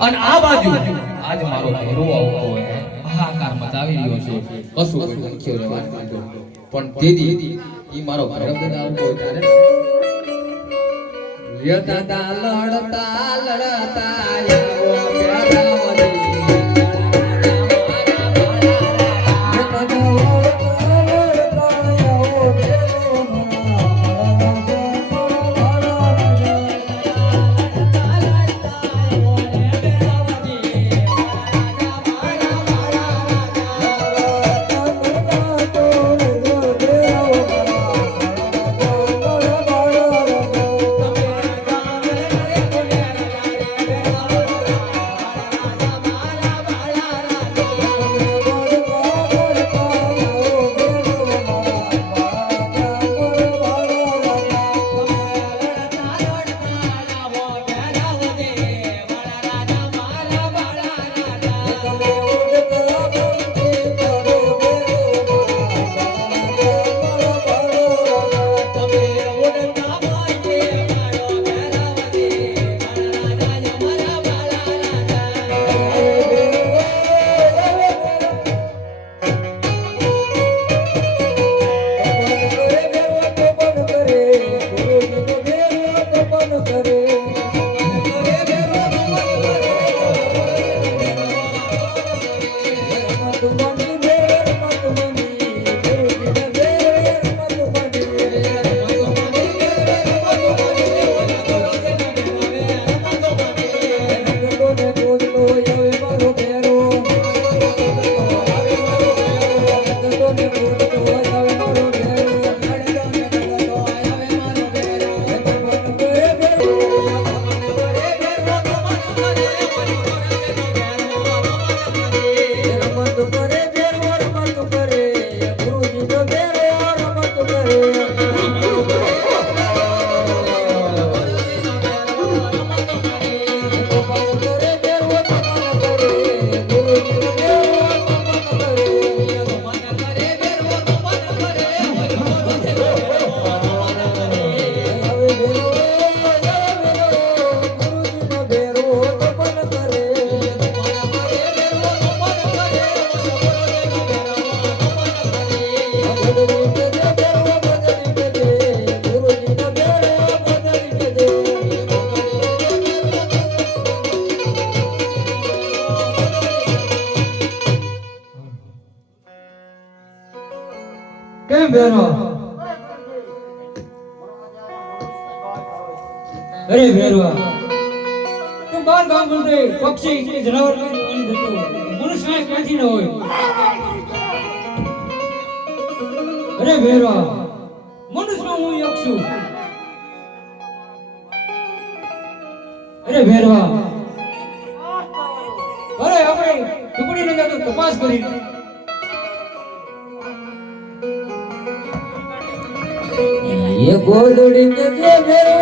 અને આ બાજુ આજ મારો ભેરો આવતો હોય હાહાકાર મચાવી રહ્યો છે કશું લખ્યો રે વાત માંડો પણ તેદી ઈ મારો ભૈરવ દાદા આવતો હોય ત્યારે ય દાદા લડતા લડતા આવો પ્યારાવતી કેમ બેરો અરે બેરવા તું બાર ગામ બોલતે પક્ષી કે જનાવર ની દેતો મનુષ્ય ક્યાંથી ન હોય અરે બેરવા મનુષ્ય હું એક છું અરે બેરવા અરે આપણે ટુકડી નંગા તો તપાસ કરી ये गोदड़ी के जे मेरे